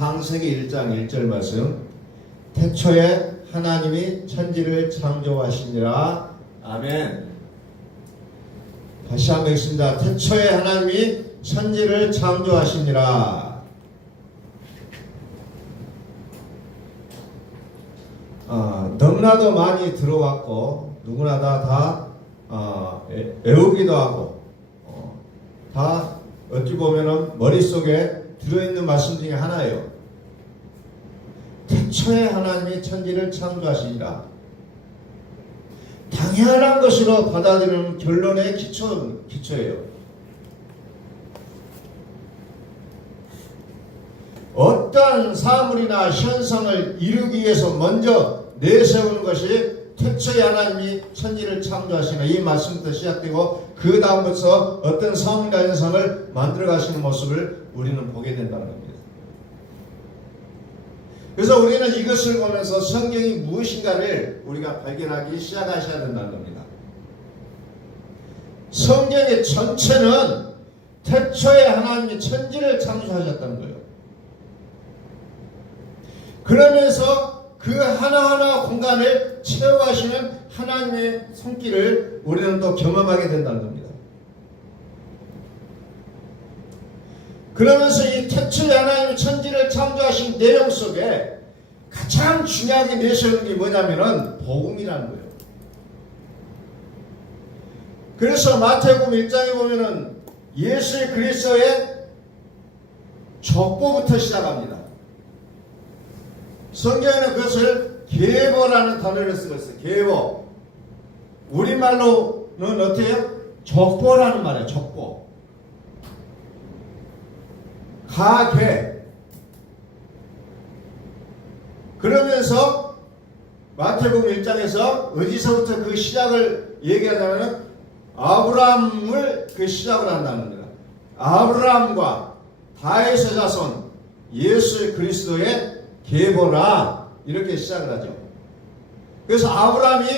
창세기 1장 1절 말씀. 태초에 하나님이 천지를 창조하시니라. 아멘. 다시 한번 읽습니다. 태초에 하나님이 천지를 창조하시니라. 너무나도 많이 들어왔고 누구나 다 외우기도 하고 다 어찌 보면은 머릿속에 들어있는 말씀 중에 하나예요. 태초에 하나님이 천지를 창조하시니라. 당연한 것으로 받아들이는 결론의 기초예요. 어떠한 사물이나 현상을 이루기 위해서 먼저 내세우는 것이 태초에 하나님이 천지를 창조하시는 이 말씀부터 시작되고 그 다음부터 어떤 사물이나 현상을 만들어 가시는 모습을 우리는 보게 된다는 겁니다. 그래서 우리는 이것을 보면서 성경이 무엇인가를 우리가 발견하기 시작하셔야 된다는 겁니다. 성경의 전체는 태초에 하나님이 천지를 창조하셨다는 거예요. 그러면서 그 하나하나 공간을 채워가시는 하나님의 손길을 우리는 또 경험하게 된다는 겁니다. 그러면서 이 태초에 하나님이 천지를 창조하신 내용 속에 가장 중요하게 내세우는 게 뭐냐면은 복음이라는 거예요. 그래서 마태복음 1장에 보면은 예수 그리스도의 족보부터 시작합니다. 성경에는 그것을 계보라는 단어를 쓰고 있어요. 계보. 우리말로는 어떻게 해요? 족보라는 말이에요. 족보. 가계. 그러면서 마태복음 1장에서 어디서부터 그 시작을 얘기하자면 아브라함을 그 시작을 한다는 겁니다. 아브라함과 다윗의 자손 예수 그리스도의 계보라 이렇게 시작을 하죠. 그래서 아브라함이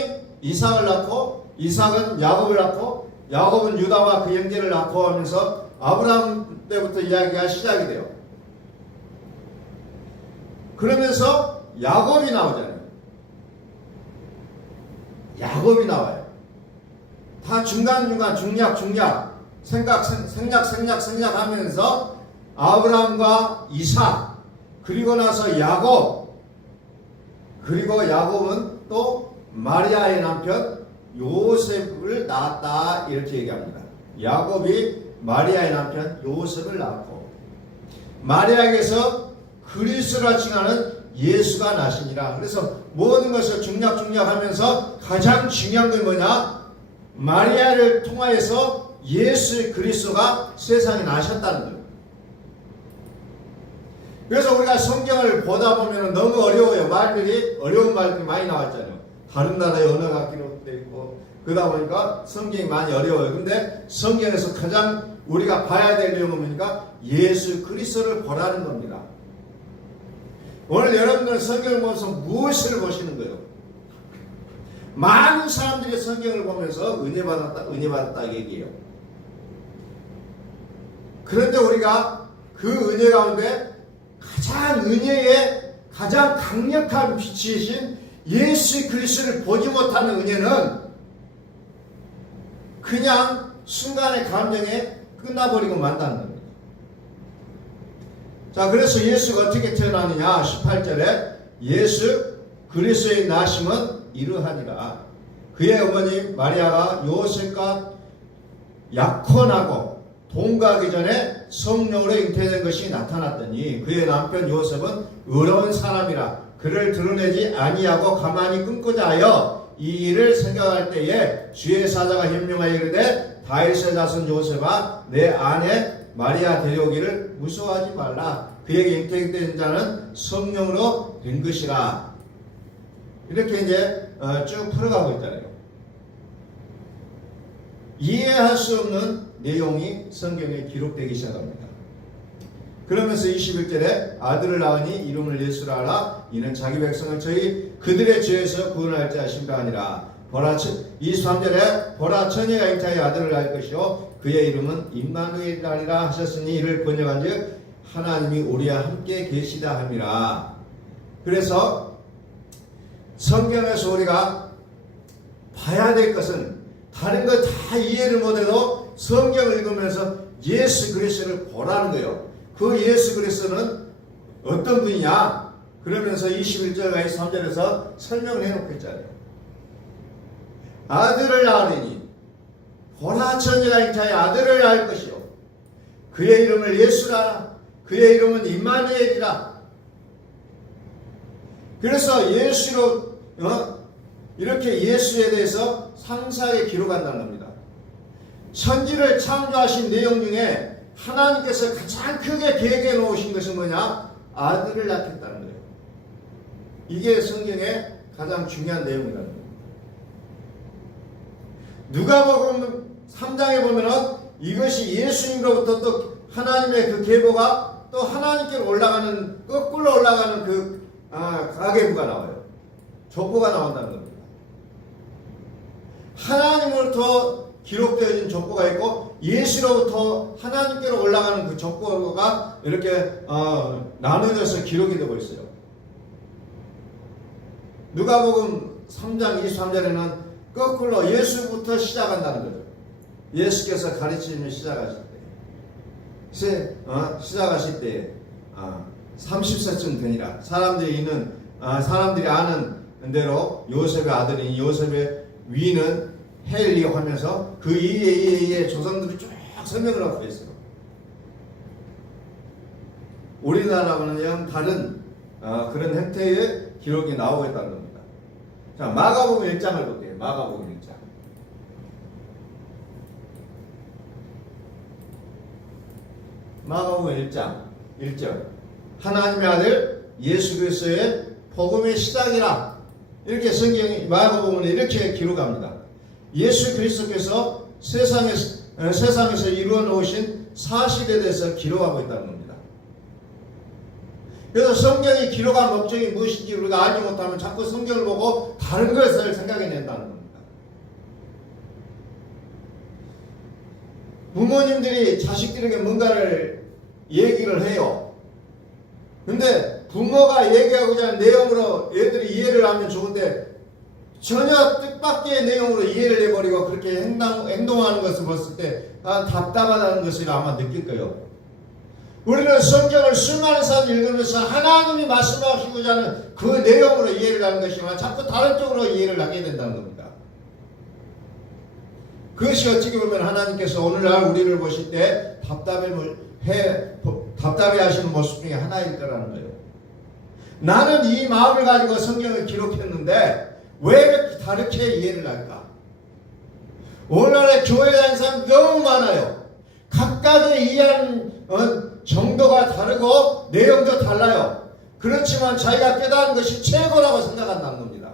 이삭을 낳고 이삭은 야곱을 낳고 야곱은 유다와 그 형제를 낳고 하면서 아브라함 때부터 이야기가 시작이 돼요. 그러면서 야곱이 나오잖아요. 야곱이 나와요. 다 중간중간 중략 생략 하면서 아브라함과 이삭 그리고 나서 야곱 그리고 야곱은 또 마리아의 남편 요셉을 낳았다 이렇게 얘기합니다. 야곱이 마리아의 남편 요셉을 낳았고 마리아에게서 그리스도라 칭하는 예수가 나시니라. 그래서 모든 것을 중략하면서 가장 중요한 게 뭐냐? 마리아를 통하여서 예수 그리스도가 세상에 나셨다는 거예요. 그래서 우리가 성경을 보다 보면 너무 어려워요. 어려운 말들이 많이 나왔잖아요. 다른 나라의 언어가 기록되어 있고 그러다 보니까 성경이 많이 어려워요. 근데 성경에서 가장 우리가 봐야 될 내용은 뭡니까? 예수 그리스도를 보라는 겁니다. 오늘 여러분들은 성경을 보면서 무엇을 보시는 거예요? 많은 사람들이 성경을 보면서 은혜 받았다 얘기해요. 그런데 우리가 그 은혜 가운데 은혜의 가장 강력한 빛이신 예수 그리스도를 보지 못하는 은혜는 그냥 순간의 감정에 끝나버리고 만다는 겁니다. 자, 그래서 예수가 어떻게 태어나느냐? 18절에 예수 그리스도의 나심은 이러하니라. 그의 어머니 마리아가 요셉과 약혼하고 동거하기 전에 성령으로 잉태된 것이 나타났더니 그의 남편 요셉은 의로운 사람이라 그를 드러내지 아니하고 가만히 끊고자 하여 이 일을 생각할 때에 주의 사자가 현명하여 이르되 다윗의 자손 요셉아 내 아내 마리아 데려오기를 무서워하지 말라. 그에게 잉태된 자는 성령으로 된 것이라. 이렇게 이제 쭉 풀어가고 있잖아요. 이해할 수 없는 내용이 성경에 기록되기 시작합니다. 그러면서 21절에 아들을 낳으니 이름을 예수라 하라. 이는 자기 백성을 그들의 죄에서 구원할 자 하심가 아니라. 23절에 보라 처녀가 잉태하여 아들을 낳을 것이요 그의 이름은 임마누엘이라 하셨으니 이를 번역한즉 하나님이 우리와 함께 계시다 함이라. 그래서 성경에서 우리가 봐야 될 것은 다른 거 다 이해를 못해도 성경을 읽으면서 예수 그리스도를 보라는 거예요. 그 예수 그리스도는 어떤 분이냐? 그러면서 21절과 23절에서 설명을 해놓고 있잖아요. 아들을 낳으리니 보라 천지가 잉타의 아들을 낳을 것이요 그의 이름을 예수라. 그의 이름은 임마누엘이라. 그래서 예수로 이렇게 예수에 대해서 상세하게 기록한다는 겁니다. 천지를 창조하신 내용 중에 하나님께서 가장 크게 계획해 놓으신 것은 뭐냐? 아들을 낳겠다는 거예요. 이게 성경의 가장 중요한 내용이라는 거예요. 누가복음 3장에 보면은 이것이 예수님으로부터 또 하나님의 그 계보가 또 하나님께로 올라가는, 거꾸로 올라가는 그 가계부가 나와요. 족보가 나온다는 겁니다. 하나님으로부터 기록되어진 족보가 있고 예수로부터 하나님께로 올라가는 그 족보가 이렇게 나누어져서 기록이 되고 있어요. 누가복음 3장 23절에는 거꾸로 예수부터 시작한다는 거죠. 예수께서 가르치심을 시작하실 때, 시작하실 때 30세쯤 되니라. 사람들이 아는 대로 요셉의 아들인 요셉의 위는 헬리오 하면서 그 이에 조상들이 쭉 설명을 하고 있어요. 우리나라와는 영 다른 그런 형태의 기록이 나오고 있다는 겁니다. 자, 마가복음 1장을 볼게요. 마가복음 1장. 마가복음 1장 1절. 하나님의 아들 예수 그리스도의 복음의 시작이라. 이렇게 성경이 마가복음은 이렇게 기록합니다. 예수 그리스도께서 세상에서 이루어 놓으신 사실에 대해서 기록하고 있다는 겁니다. 그래서 성경이 기록한 목적이 무엇인지 우리가 알지 못하면 자꾸 성경을 보고 다른 것을 생각해낸다는 겁니다. 부모님들이 자식들에게 뭔가를 얘기를 해요. 근데 부모가 얘기하고자 하는 내용으로 애들이 이해를 하면 좋은데 전혀 뜻밖의 내용으로 이해를 해버리고 그렇게 행동하는 것을 봤을 때 답답하다는 것을 아마 느낄 거예요. 우리는 성경을 수많은 사람 읽으면서 하나님이 말씀하시고자 하는 그 내용으로 이해를 하는 것이지만 자꾸 다른 쪽으로 이해를 하게 된다는 겁니다. 그것이 어떻게 보면 하나님께서 오늘날 우리를 보실 때 답답해 하시는 모습 중에 하나일 거라는 거예요. 나는 이 마음을 가지고 성경을 기록했는데 왜 이렇게 다르게 이해를 할까? 오늘날의 교회 다니는 사람 너무 많아요. 각각의 이해하는 정도가 다르고 내용도 달라요. 그렇지만 자기가 깨달은 것이 최고라고 생각한다는 겁니다.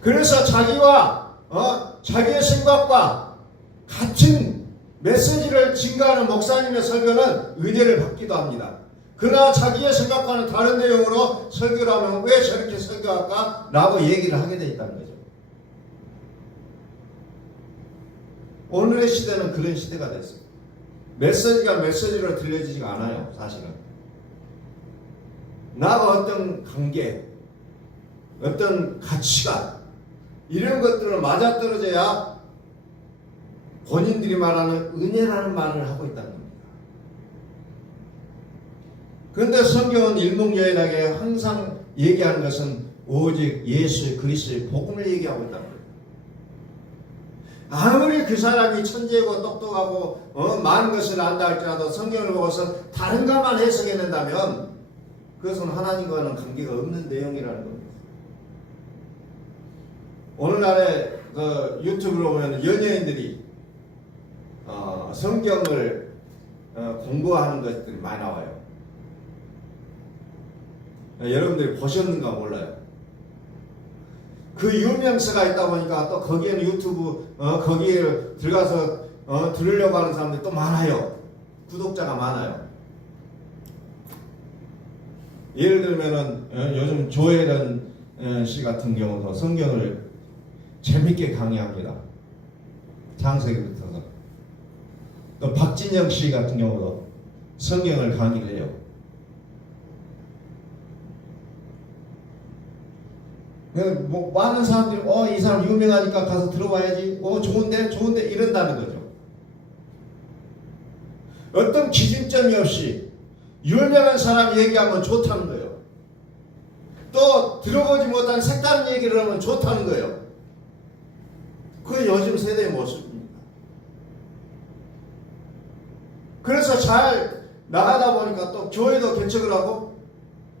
그래서 자기와 자기의 생각과 같은 메시지를 증가하는 목사님의 설교는 은혜를 받기도 합니다. 그러나 자기의 생각과는 다른 내용으로 설교를 하면 왜 저렇게 설교할까? 라고 얘기를 하게 돼 있다는 거죠. 오늘의 시대는 그런 시대가 됐어요. 메시지가 메시지로 들려지지가 않아요. 사실은 나와 어떤 관계, 어떤 가치관 이런 것들을 맞아떨어져야 본인들이 말하는 은혜라는 말을 하고 있다는 겁니다. 그런데 성경은 일목요연하게 항상 얘기하는 것은 오직 예수 그리스도의 복음을 얘기하고 있다는 거예요. 아무리 그 사람이 천재고 똑똑하고 많은 것을 안다 할지라도 성경을 보고서 다른 것만 해석해낸다면 그것은 하나님과는 관계가 없는 내용이라는 겁니다. 오늘날에 유튜브로 보면 연예인들이 성경을 공부하는 것들이 많이 나와요. 여러분들이 보셨는가 몰라요. 그 유명세가 있다 보니까 또 거기에는 유튜브 거기에 들어가서 들으려고 하는 사람들이 또 많아요. 구독자가 많아요. 예를 들면은 요즘 조혜련 씨 같은 경우도 성경을 재밌게 강의합니다. 창세기부터서. 또 박진영 씨 같은 경우도 성경을 강의를 해요. 뭐 많은 사람들이 이 사람 유명하니까 가서 들어봐야지. 좋은데 이런다는 거죠. 어떤 기준점이 없이 유명한 사람 얘기하면 좋다는 거예요. 또 들어보지 못한 색다른 얘기를 하면 좋다는 거예요. 그게 요즘 세대의 모습입니다. 그래서 잘 나가다 보니까 또 교회도 개척을 하고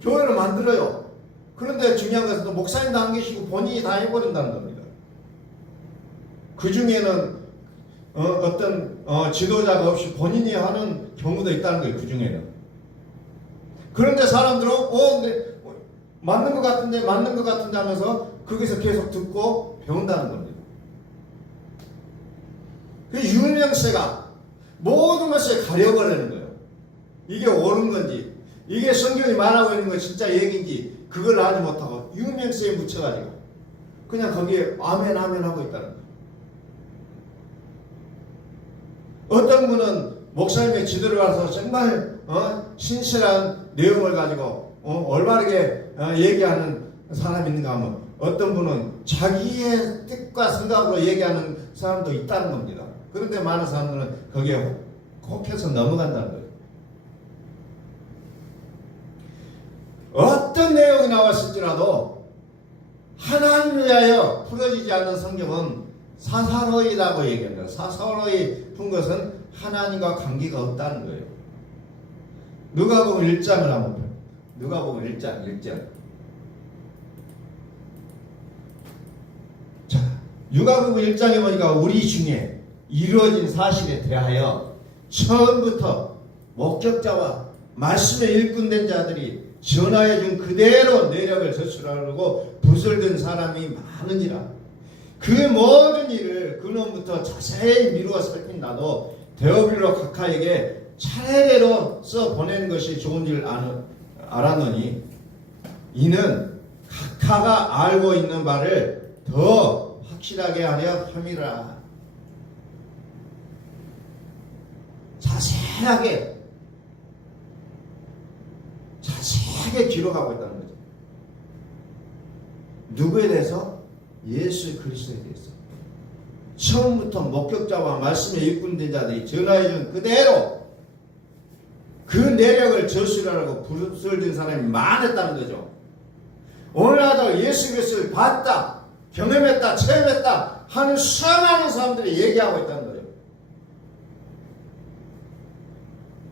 교회를 만들어요. 그런데 중요한 것은 또 목사님도 안 계시고 본인이 다 해버린다는 겁니다. 그 중에는 어떤 지도자가 없이 본인이 하는 경우도 있다는 거예요. 그 중에는. 그런데 사람들은 근데 맞는 것 같은데 하면서 거기서 계속 듣고 배운다는 겁니다. 그 유명세가 모든 것을 가려버리는 거예요. 이게 옳은 건지, 이게 성경이 말하고 있는 건 진짜 얘기인지 그걸 알지 못하고 유명세에 묻혀가지고 그냥 거기에 아멘 하고 있다는 거예요. 어떤 분은 목사님의 지도를 봐서 정말 신실한 내용을 가지고 올바르게 얘기하는 사람이 있는가 하면 어떤 분은 자기의 뜻과 생각으로 얘기하는 사람도 있다는 겁니다. 그런데 많은 사람들은 거기에 혹해서 넘어간다는 거예요. 어떤 내용이 나왔을지라도 하나님을 위하여 풀어지지 않는 성경은 사사로이라고 얘기합니다. 사사로이 푼 것은 하나님과 관계가 없다는 거예요. 누가복음 1장을 한번 봅니다. 누가복음 1장. 자, 누가복음 1장에 보니까 우리 중에 이루어진 사실에 대하여 처음부터 목격자와 말씀에 일꾼된 자들이 전하여 준 그대로 내력을 저술하려고 붓을 든 사람이 많으니라. 그 모든 일을 근원부터 자세히 미루어 살핀 나도 데오빌로 각하에게 차례대로 써 보내는 것이 좋은 줄 알았노니 이는 각하가 알고 있는 바를 더 확실하게 하려 함이라. 자세하게 기록하고 있다는 거죠. 누구에 대해서? 예수 그리스도에 대해서. 처음부터 목격자와 말씀에 일꾼된 자들이 전하해준 그대로 그 내력을 저술하라고 붓을 든 사람이 많았다는 거죠. 오늘날도 예수 그리스도를 봤다, 경험했다, 체험했다 하는 수많은 사람들이 얘기하고 있다는 거예요.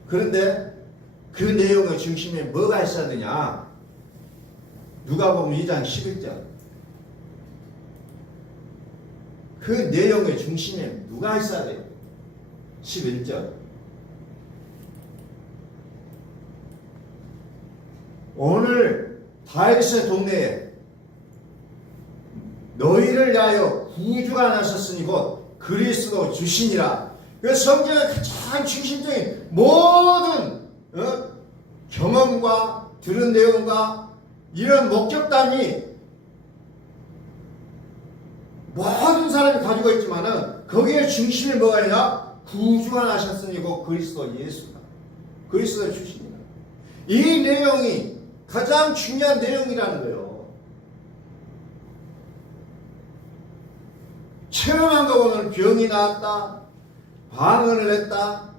그런데 그 내용의 중심에 뭐가 있어야 되냐? 누가복음 2장 11절. 그 내용의 중심에 누가 있어야 돼요? 11절. 오늘 다윗의 동네에 너희를 위하여 구주가 나셨으니 곧 그리스도 주시니라. 그 성경의 가장 중심적인 모든 경험과 들은 내용과 이런 목격담이 모든 사람이 가지고 있지만은 거기에 중심이 뭐가 있냐? 구주가 나셨으니 곧 그리스도 예수다. 그리스도 주시니라. 이 내용이 가장 중요한 내용이라는 거예요. 체험한 거 보면 병이 나았다, 방언을 했다,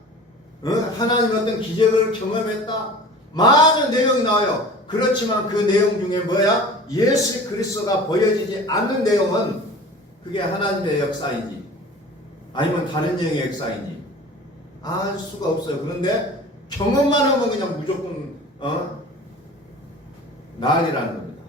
하나님 어떤 기적을 경험했다, 많은 내용이 나와요. 그렇지만 그 내용 중에 뭐야? 예수 그리스도가 보여지지 않는 내용은 그게 하나님의 역사인지 아니면 다른 영의 역사인지 알 수가 없어요. 그런데 경험만 하면 그냥 무조건 난리라는 겁니다.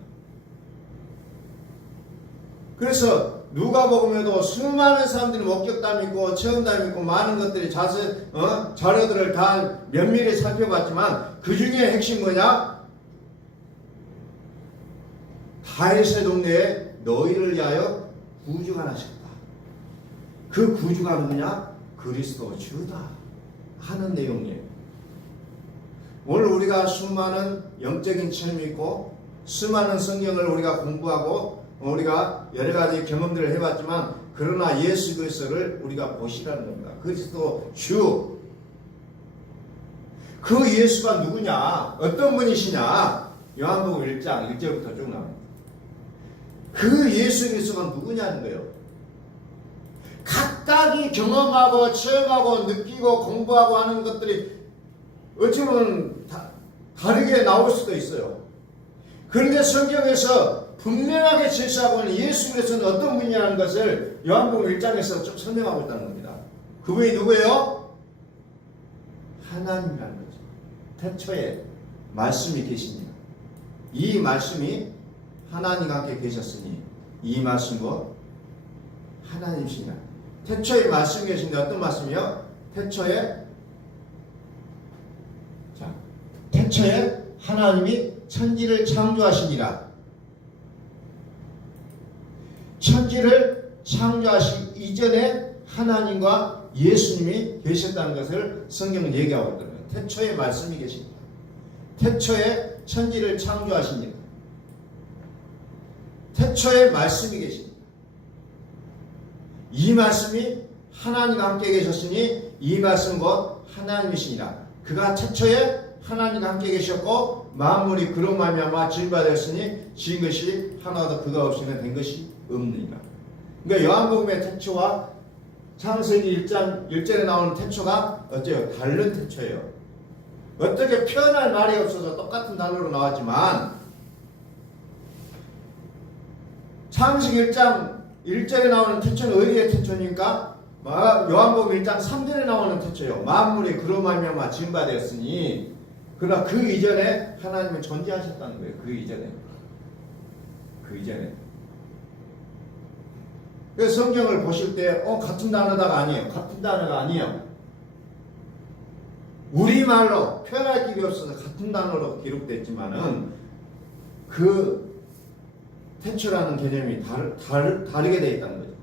그래서 누가복음에도 수많은 사람들이 목격담이 있고 체험담이 있고 많은 것들이 자료들을 다 면밀히 살펴봤지만 그 중에 핵심 뭐냐? 다윗의 동네에 너희를 위하여 구주가 나셨다. 그 구주가 누구냐? 그리스도 주다 하는 내용이에요. 오늘 우리가 수많은 영적인 체험이 있고 수많은 성경을 우리가 공부하고 우리가 여러 가지 경험들을 해봤지만 그러나 예수 그리스도를 우리가 보시라는 겁니다. 그리스도 주. 그 예수가 누구냐? 어떤 분이시냐? 요한복음 1장 1절부터 쭉 나옵니다. 그 예수 그리스도가 누구냐는 거예요. 각각이 경험하고 체험하고 느끼고 공부하고 하는 것들이 어찌 보면 다르게 나올 수도 있어요. 그런데 성경에서 분명하게 제시하고 있는 예수 그리스도는 어떤 분이냐는 것을 요한복음 1장에서 좀 설명하고 있다는 겁니다. 그분이 누구예요? 하나님이라는 거죠. 태초에 말씀이 계십니다. 이 말씀이 하나님과 함께 계셨으니 이 말씀과 하나님이시냐. 태초에 말씀이 계신데 어떤 말씀이요? 태초에 하나님이 천지를 창조하시니라. 천지를 창조하시기 이전에 하나님과 예수님이 계셨다는 것을 성경은 얘기하고 있거든요. 태초에 말씀이 계십니다. 태초에 천지를 창조하시니라. 태초에 말씀이 계십니다. 이 말씀이 하나님과 함께 계셨으니 이 말씀 곧 하나님이시니라. 그가 태초에 하나님과 함께 계셨고 만물이 그로 말미암아 지음받았으니 지은 것이 하나도 그가 없이는 된 것이 없느니라. 그러니까 요한복음의 태초와 창세기 1장 1절에 나오는 태초가 어째요? 다른 태초예요. 어떻게 표현할 말이 없어서 똑같은 단어로 나왔지만 창세기 1장 1절에 나오는 태초는 어디의 태초니까 요한복음 1장 3절에 나오는 태초예요. 만물이 그로 말미암아 지음받았으니. 그러나 그 이전에 하나님은 존재하셨다는 거예요. 그 이전에. 그래서 성경을 보실 때 같은 단어가 아니에요. 같은 단어가 아니에요. 우리말로 표현할 길이 없어서 같은 단어로 기록됐지만은 그 태초라는 개념이 다르게 되어 있다는 거죠.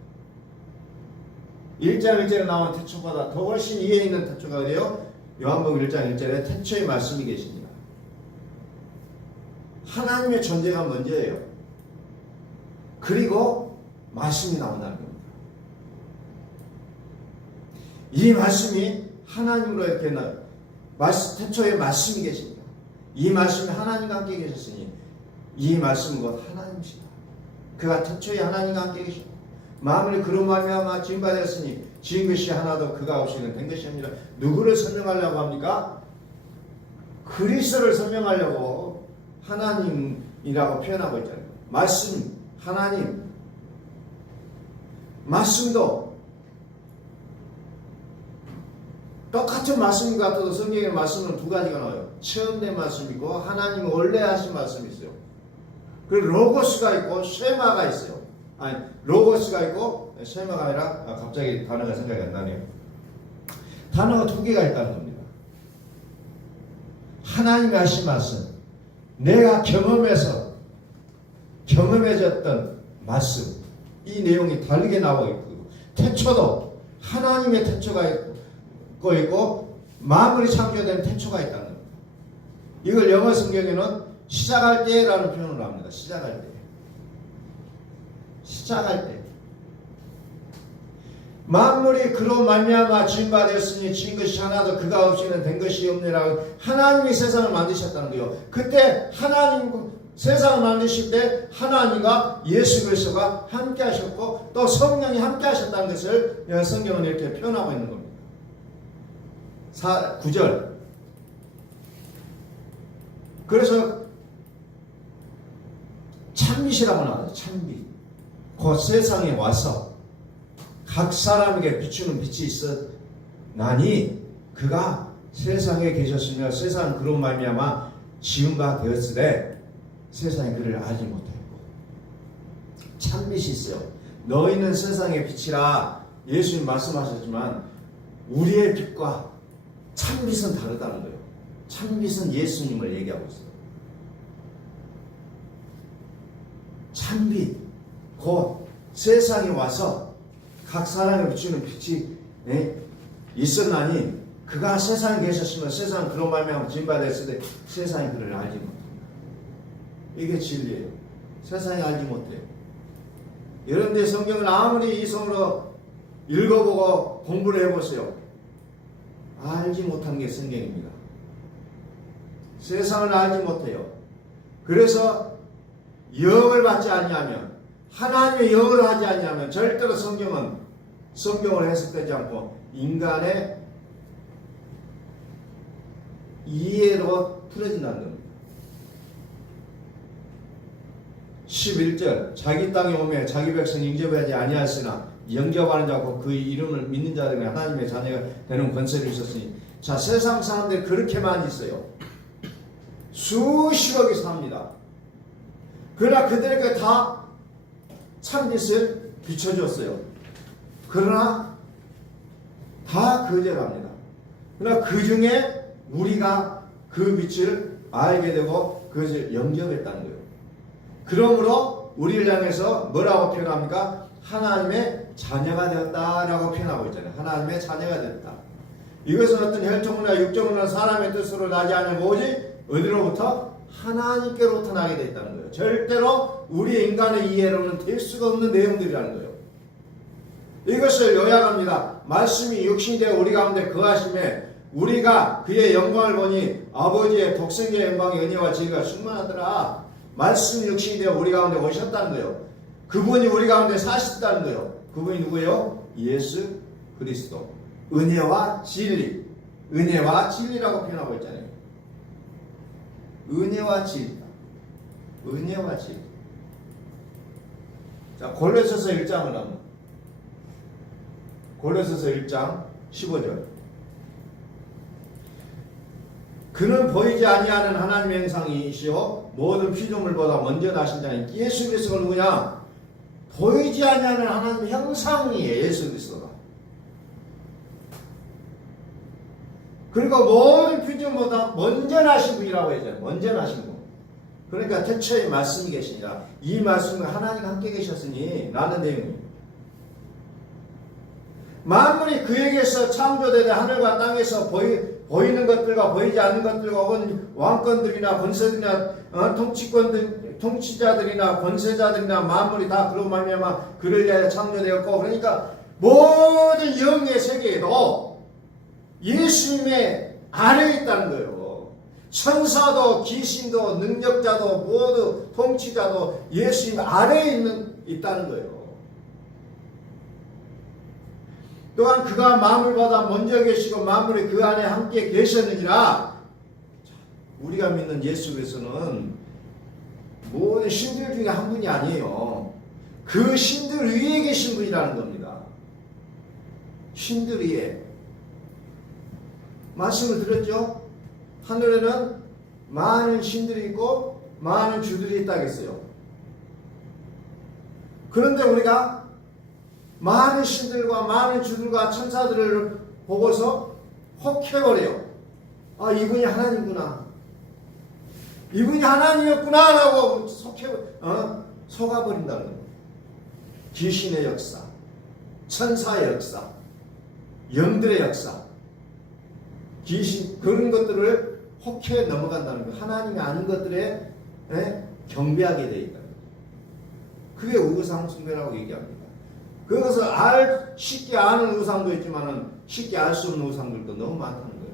1장 1절에 나온 태초보다 더 훨씬 이해 있는 태초가 어디에요? 요한복음 1장 1절에 태초의 말씀이 계십니다. 하나님의 존재가 먼저예요. 그리고 말씀이 나온다는 겁니다. 이 말씀이 하나님으로 이렇게 태초에 말씀이 계십니다. 이 말씀이 하나님과 함께 계셨으니 이 말씀은 곧 하나님이시다. 그가 태초에 하나님과 함께 계시고 만물이 그로 말미암아 지음받았으니 지은 것이 하나도 그가 없이는 된 것이 아니라. 누구를 설명하려고 합니까? 그리스도를 설명하려고 하나님이라고 표현하고 있잖아요. 말씀, 하나님. 말씀도 똑같은 말씀 같아도 성경의 말씀은 두 가지가 나와요. 체험된 말씀이 있고 하나님이 원래 하신 말씀이 있어요. 그리고 로고스가 있고 쉐마가 있어요. 아니, 로고스가 있고 쉐마가 아니라 갑자기 단어가 생각이 안 나네요. 단어가 두 개가 있다는 겁니다. 하나님이 하신 말씀, 내가 경험해졌던 말씀, 이 내용이 다르게 나오고 있고, 태초도 하나님의 태초가 있고 만물이 창조된 태초가 있다는 겁니다. 이걸 영어 성경에는 시작할 때라는 표현을 합니다. 시작할 때. 만물이 그로 말미암아 지음받았으니 지은 것이 하나도 그가 없이는 된 것이 없느니라. 하나님이 세상을 만드셨다는 거예요. 그때 하나님 세상을 만드실 때 하나님과 예수 그리스도가 함께 하셨고 또 성령이 함께 하셨다는 것을 성경은 이렇게 표현하고 있는 겁니다. 9절. 그래서 찬빛이라고 나와요. 찬빛. 그 세상에 와서 각 사람에게 비추는 빛이 있었나니 그가 세상에 계셨으며 세상은 그로 말미암아 지음바 되었으되 세상이 그를 알지 못하고. 찬빛이 있어요. 너희는 세상의 빛이라 예수님 말씀하셨지만 우리의 빛과 찬빛은 다르다는 거예요. 찬빛은 예수님을 얘기하고 있어요. 찬빛, 곧 세상에 와서 각 사람에 비추는 빛이 있었나니 그가 세상에 계셨으면 세상은 그런 말미암아 지음받았을 때 세상이 그를 알지 못합니다. 이게 진리예요. 세상이 알지 못해요. 이런데 성경을 아무리 이성으로 읽어보고 공부를 해보세요. 알지 못한 게 성경입니다. 세상을 알지 못해요. 그래서 영을 받지 않냐면, 하나님의 영을 하지 않냐면 절대로 성경을 해석되지 않고 인간의 이해로 풀어진다는 겁니다. 11절 자기 땅에 오매 자기 백성 영접하지 아니하였으나 영접하는 자고 그 이름을 믿는 자들은 하나님의 자녀가 되는 권세를 있었으니. 자, 세상 사람들이 그렇게 많이 있어요. 수십억이 삽니다. 그러나 그들에게 다 참짓을 비춰줬어요. 그러나 다 거절합니다. 그러나 그 중에 우리가 그 빛을 알게 되고 그것을 영접했다는 거예요. 그러므로 우리를 향해서 뭐라고 표현합니까? 하나님의 자녀가 되었다라고 표현하고 있잖아요. 하나님의 자녀가 되었다. 이것은 어떤 혈통이나 육정이나 사람의 뜻으로 나지 않으면 오직 어디로부터? 하나님께로부터 나게 되었다는 거예요. 절대로 우리 인간의 이해로는 될 수가 없는 내용들이라는 거예요. 이것을 요약합니다. 말씀이 육신이 되어 우리 가운데 거하심에 우리가 그의 영광을 보니 아버지의 독생자의 영광의 은혜와 지혜가 충만하더라. 말씀이 육신이 되어 우리 가운데 오셨다는 거예요. 그분이 우리 가운데 사셨다는 거예요. 그분이 누구예요? 예수 그리스도. 은혜와 진리. 은혜와 진리라고 표현하고 있잖아요. 은혜와 진리다. 은혜와 진리. 자, 골로새서 1장을 한번. 골로새서 1장 15절. 그는 보이지 아니하는 하나님의 형상이시오 모든 피조물보다 먼저 나신 자는 예수 그리스도가 누구냐? 보이지 아니하는 하나님의 형상이에요. 예수 그리스도가. 그리고 모든 피조물보다 먼저 나신 분이라고 해야죠. 먼저 나신 분. 그러니까 태초에 말씀이 계시니라. 이 말씀은 하나님과 함께 계셨으니 라는 내용입니다. 만물이 그에게서 창조되되 하늘과 땅에서 보이는 것들과 보이지 않는 것들과 혹은 왕권들이나 권세들이나 통치자들이나 권세자들이나 만물이 다 그로 말미암아 그를 위하여 창조되었고, 그러니까 모든 영의 세계에도 예수님의 아래에 있다는 거예요. 천사도 귀신도 능력자도 모두 통치자도 예수님 아래에 있다는 거예요. 또한 그가 만물보다 먼저 계시고 만물이 그 안에 함께 계셨느니라. 우리가 믿는 예수 그리스도는 모든 신들 중에 한 분이 아니에요. 그 신들 위에 계신 분이라는 겁니다. 신들 위에. 말씀을 들었죠? 하늘에는 많은 신들이 있고 많은 주들이 있다고 했어요. 그런데 우리가 많은 신들과 많은 주들과 천사들을 보고서 혹해버려요. 아, 이분이 하나님구나. 이분이 하나님이었구나 라고 속아버린다는 거예요. 귀신의 역사, 천사의 역사, 영들의 역사, 귀신, 그런 것들을 혹해 넘어간다는 거예요. 하나님이 아는 것들에 경배하게 되어 있다는 거예요. 그게 우상숭배라고 얘기합니다. 그것을 쉽게 아는 우상도 있지만 쉽게 알 수 없는 우상들도 너무 많다는 거예요.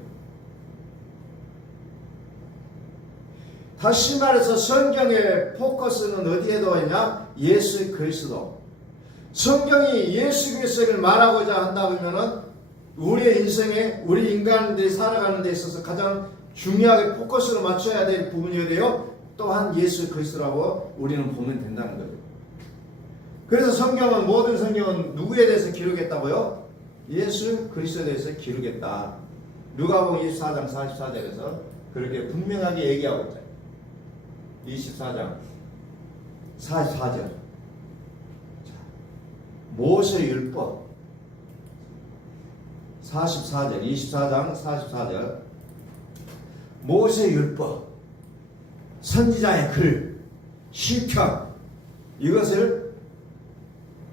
다시 말해서 성경의 포커스는 어디에 둬 있냐? 예수 그리스도. 성경이 예수 그리스도를 말하고자 한다 그러면은 우리의 인생에 우리 인간들이 살아가는 데 있어서 가장 중요하게 포커스로 맞춰야 될 부분이 어디예요? 또한 예수 그리스도라고 우리는 보면 된다는 거예요. 그래서 성경은, 모든 성경은 누구에 대해서 기록했다고요? 예수 그리스도에 대해서 기록했다. 누가복음 24장 44절에서 그렇게 분명하게 얘기하고 있잖아요. 24장 44절. 모세율법 44절, 24장 44절. 모세율법, 선지자의 글, 시편, 이것을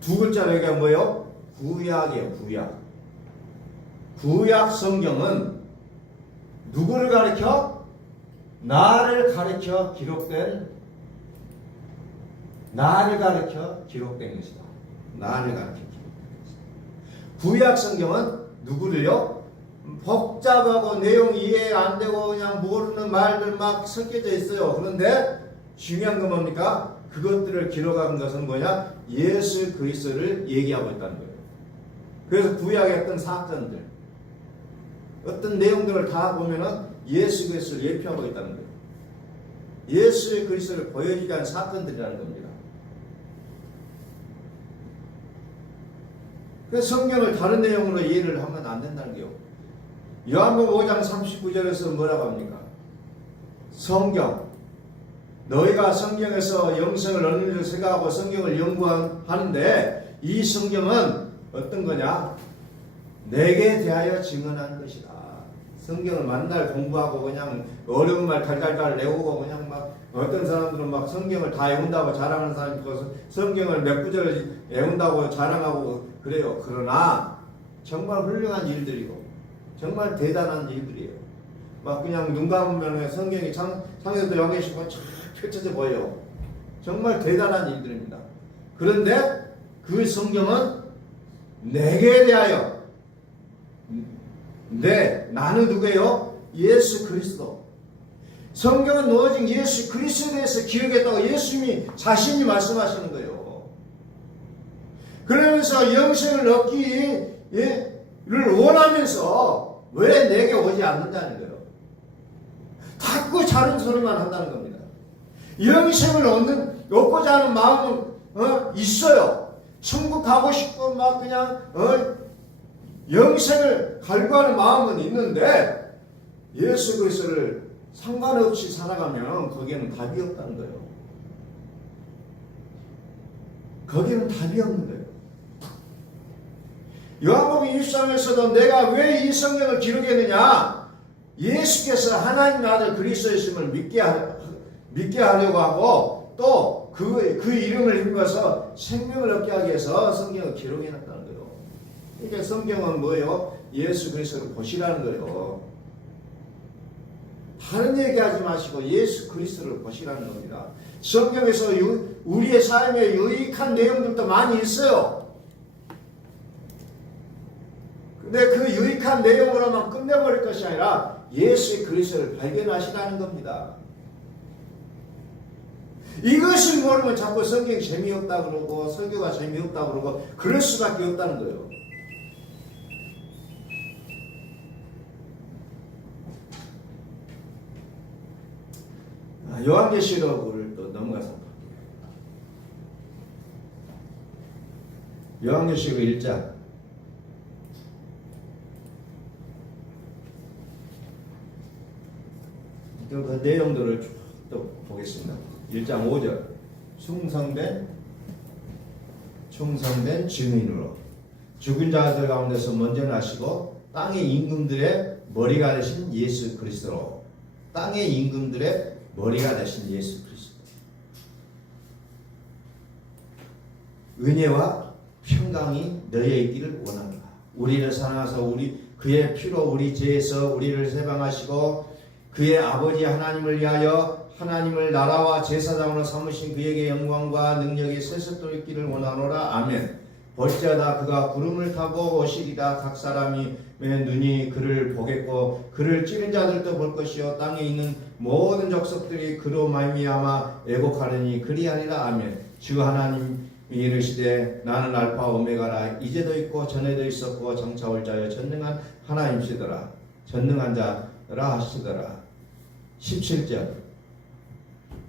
두 글자로 얘기하면 뭐예요? 구약이에요. 구약. 구약 성경은 누구를 가리켜? 나를 가리켜 기록된 나를 가르쳐 기록된 것이다. 나를 가르쳐 기록된 것이다. 구약 성경은 누구를요? 복잡하고 내용 이해 안 되고 그냥 모르는 말들 막 섞여져 있어요. 그런데 중요한 건 뭡니까? 그것들을 기록한 것은 뭐냐? 예수 그리스도를 얘기하고 있다는 거예요. 그래서 구약의 어떤 사건들, 어떤 내용들을 다 보면은 예수 그리스도를 예표하고 있다는 거예요. 예수 그리스도를 보여주기 위한 사건들이라는 겁니다. 그래서 성경을 다른 내용으로 이해를 하면 안 된다는 거예요. 요한복음 5장 39절에서 뭐라고 합니까? 성경, 너희가 성경에서 영생을 얻는 줄 생각하고 성경을 연구하는데 이 성경은 어떤 거냐? 내게 대하여 증언한 것이다. 성경을 만날 공부하고 그냥 어려운 말 달달달 외우고 그냥 막 어떤 사람들은 막 성경을 다 외운다고 자랑하는 사람이 있고 성경을 몇 구절을 외운다고 자랑하고 그래요. 그러나 정말 훌륭한 일들이고 정말 대단한 일들이에요. 막 그냥 눈 감으면 성경이 창세부터 요한계시록 쫙 펼쳐져 보여요. 정말 대단한 일들입니다. 그런데 그 성경은 내게 대하여 나는 누구예요? 예수 그리스도. 성경은 오직 예수 그리스도에 대해서 기록했다고 예수님이 자신이 말씀하시는 거예요. 그러면서 영생을 얻기를 원하면서 왜 내게 오지 않는다는 거예요. 자꾸 자른 소리만 한다는 겁니다. 영생을 얻고자 하는 마음은 있어요. 천국 가고 싶고 막 그냥 영생을 갈구하는 마음은 있는데 예수 그리스도를 상관없이 살아가면 거기에는 답이 없다는 거예요. 거기에는 답이 없는 거예요. 요한복음 23에서도 내가 왜 이 성경을 기록했느냐? 예수께서 하나님의 아들 그리스도이심을 믿게 하려고 하고 또 그 이름을 힘입어서 생명을 얻게 하기 위해서 성경을 기록해놨다는 거예요. 그러니까 성경은 뭐예요? 예수 그리스도를 보시라는 거예요. 다른 얘기하지 마시고 예수 그리스도를 보시라는 겁니다. 성경에서 우리의 삶에 유익한 내용들도 많이 있어요. 근데 그 유익한 내용으로만 끝내버릴 것이 아니라 예수 그리스도를 발견하시라는 겁니다. 이것을 모르면 자꾸 성경이 재미없다 그러고 설교가 재미없다 그러고 그럴 수밖에 없다는 거예요. 요한계시록을 또 넘어가서 볼게요. 요한계시록 1장 그 내용들을 쭉 또 보겠습니다. 1장 5절 충성된 증인으로 죽은 자들 가운데서 먼저 나시고 땅의 임금들의 머리가 되신 예수 그리스도로 땅의 임금들의 머리가 되신 예수 그리스도 은혜와 평강이 너희에 있기를 원합니다. 우리를 사랑하사 그의 피로 우리 죄에서 우리를 해방하시고 그의 아버지 하나님을 위하여 하나님을 나라와 제사장으로 삼으신 그에게 영광과 능력이 세세토록 있기를 원하노라. 아멘. 볼지어다 그가 구름을 타고 오시리다. 각 사람의 눈이 그를 보겠고 그를 찌른 자들도 볼 것이요 땅에 있는 모든 족속들이 그로 말미암아 애곡하느니 그리하리라. 아멘. 주 하나님이 이르시되 나는 알파 오메가라. 이제도 있고 전에도 있었고 장차 올 자여 전능한 하나님이시더라. 전능한 자라 하시더라. 17절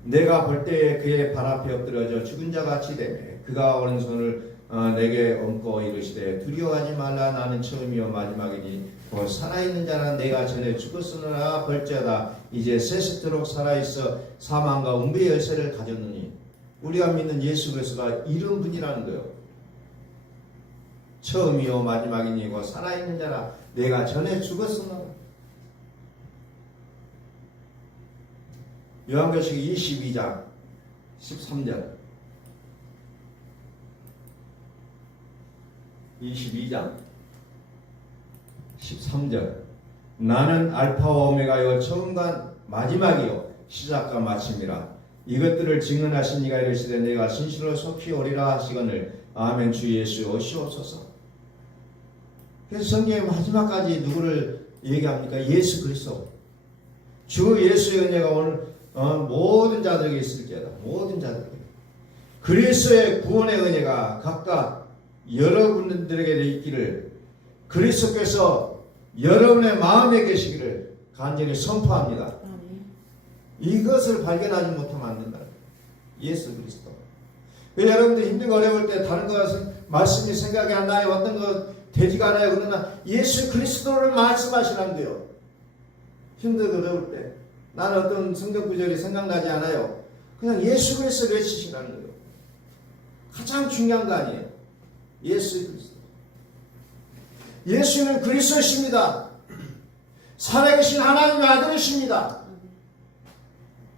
내가 볼 때에 그의 발 앞에 엎드려져 죽은 자같이 되매 그가 오른손을 내게 얹고 이르시되 두려워하지 말라. 나는 처음이요 마지막이니 곧 살아있는 자는 내가 전에 죽었으나 벌지어다 이제 세세토록 살아있어 사망과 음부의 열쇠를 가졌느니. 우리가 믿는 예수 그리스도가 이런 분이라는 거예요. 처음이요 마지막이니 곧 살아있는 자라 내가 전에 죽었으나. 요한계시록 22장 13절 22장 13절 나는 알파와 오메가요 처음과 마지막이요 시작과 마침이라. 이것들을 증언하신 이가 이르시되 내가 진실로 속히 오리라 하시거늘 아멘. 주 예수 오시옵소서. 그래서 성경의 마지막까지 누구를 얘기합니까? 예수 그리스도. 주 예수의 은혜가 오늘 모든 자들에게 있을지어다. 모든 자들에게. 그리스도의 구원의 은혜가 각각 여러분들에게 있기를, 그리스도께서 여러분의 마음에 계시기를 간절히 선포합니다. 이것을 발견하지 못하면 안 된다. 예수 그리스도. 여러분들 힘들고 어려울 때 다른 것은 말씀이 생각이 안 나요. 어떤 것 되지가 않아요. 그러나 예수 그리스도를 말씀하시라는 거예요. 힘들고 어려울 때 나는 어떤 성경 구절이 생각나지 않아요. 그냥 예수 그리스도를 외치시라는 거예요. 가장 중요한 거 아니에요. 예수 그리스도. 예수는 그리스도이십니다. 살아계신 하나님의 아들이십니다.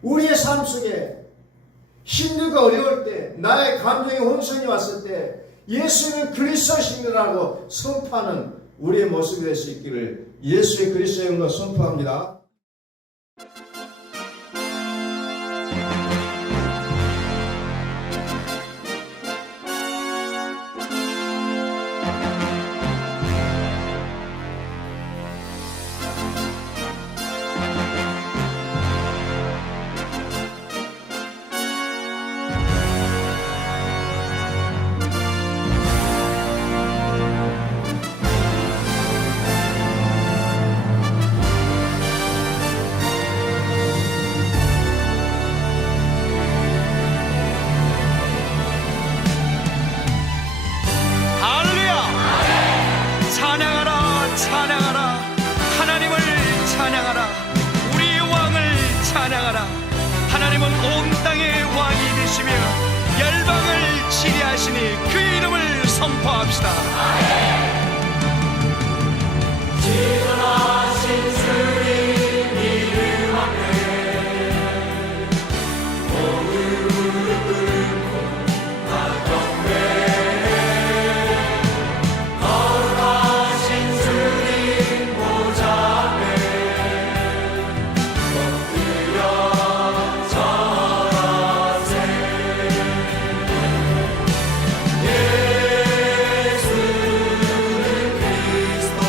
우리의 삶 속에 힘들고 어려울 때, 나의 감정의 혼선이 왔을 때 예수는 그리스도이십니다라고 선포하는 우리의 모습이 될 수 있기를 예수의 그리스도의 이름으로 선포합니다. 하나님은 온 땅의 왕이 되시며 열방을 치리하시니 그 이름을 선포합시다. 지존하신 주님 이름 앞에 오늘 무릎 꿇고 나 경배해. 거룩하신 주님 보좌 앞에 엎드려 예수는 그리스도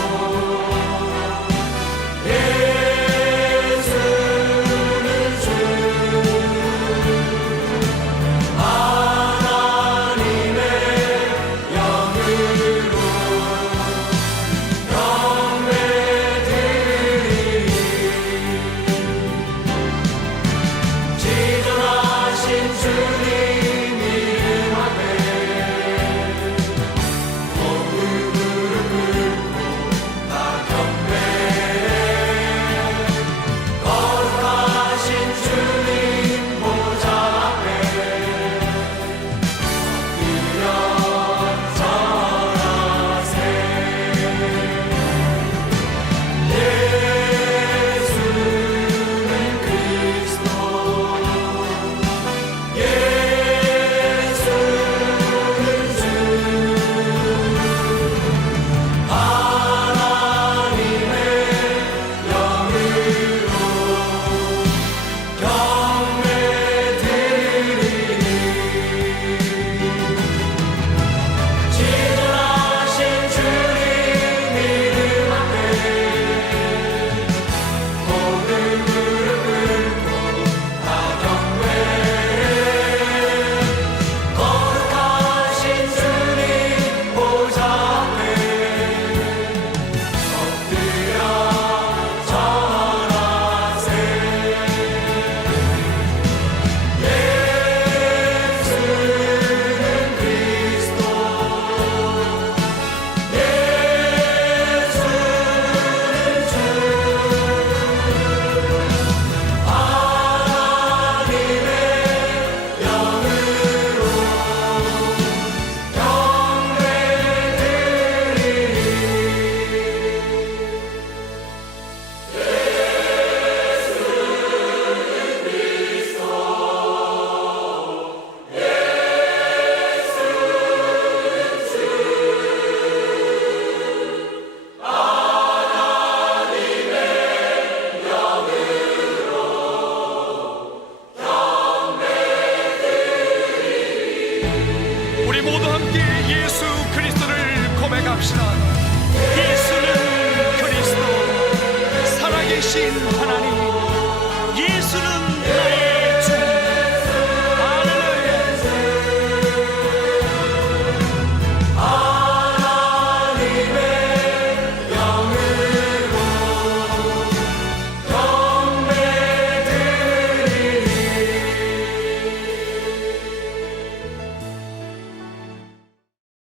하나님